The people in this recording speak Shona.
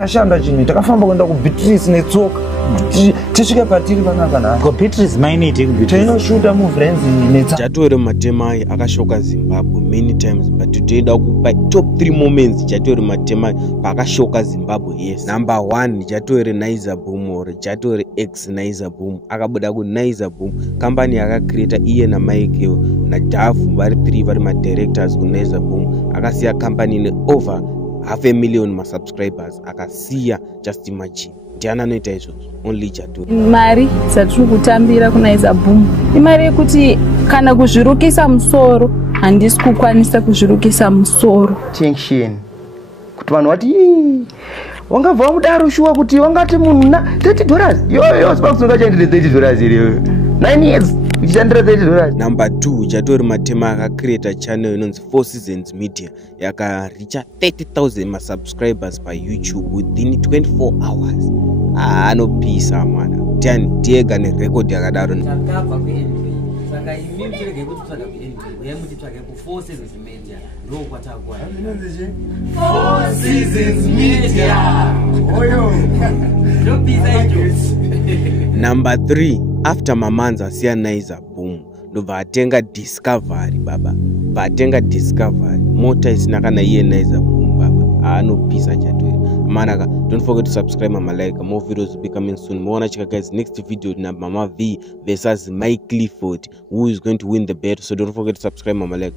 Ashanda chini takafamba kwenda ku Beatrice netsoka. Tisvika patiri panapa. Ko Beatrice mainiti ku Beatrice. Tinoshuta mu friends netsa. Chatori Matemai akashoka Zimbabwe many times, but today da kupa top 3 moments Chatori Matemai pakashoka Zimbabwe. Yes. Number 1 Chatori Naiza Boom or Chatori X Naiza Boom. Akabuda ku Naiza Boom company akacreate iye na Mike na Dafu vari 3 vari ma directors ku Naiza Boom. Akasiya company ne over 500,000 ma subscribers. Akasiya, just imagine. Diana noita izvo only Chatori. Mari dzatiri kutambira kunaiza boom. Imari yekuti kana kuzvirukisa musoro handisi kukwanisa kuzvirukisa musoro. Tension. Kuti vanhu vati wangabva mudaro shuwa kuti wangati munhu na $30. Yo sipakusunga chaindire $30 iri. 9 years. Uchishandira $30. Number 2 Chatori Matema akacreate channel inonzi 4 Seasons Media yakaricha 30,000 ma subscribers pa YouTube within 24 hours. Anopisa mwana. Tiega ne record yakadaro. Takabva kuNP. Saka imimi tirege kuti tsvaga kuNP. Uye muti tsvaga ku 4 Seasons Media. Ndo kwatakwa. 4 Seasons Media. Oyo. Ndo pisa ijo. Number 3 after Mamanza siya Naiza Boom ndobva atenga Discovery baba. Vatenga Discovery. Mota isina kana iye Naiza Boom baba. Anopisa Chatori. Manaka, don't forget to subscribe, Mama like. More videos will be coming soon. More chika guys, next video na Mama V versus Mike Clifford. Who is going to win the bet? So don't forget to subscribe, Mama like.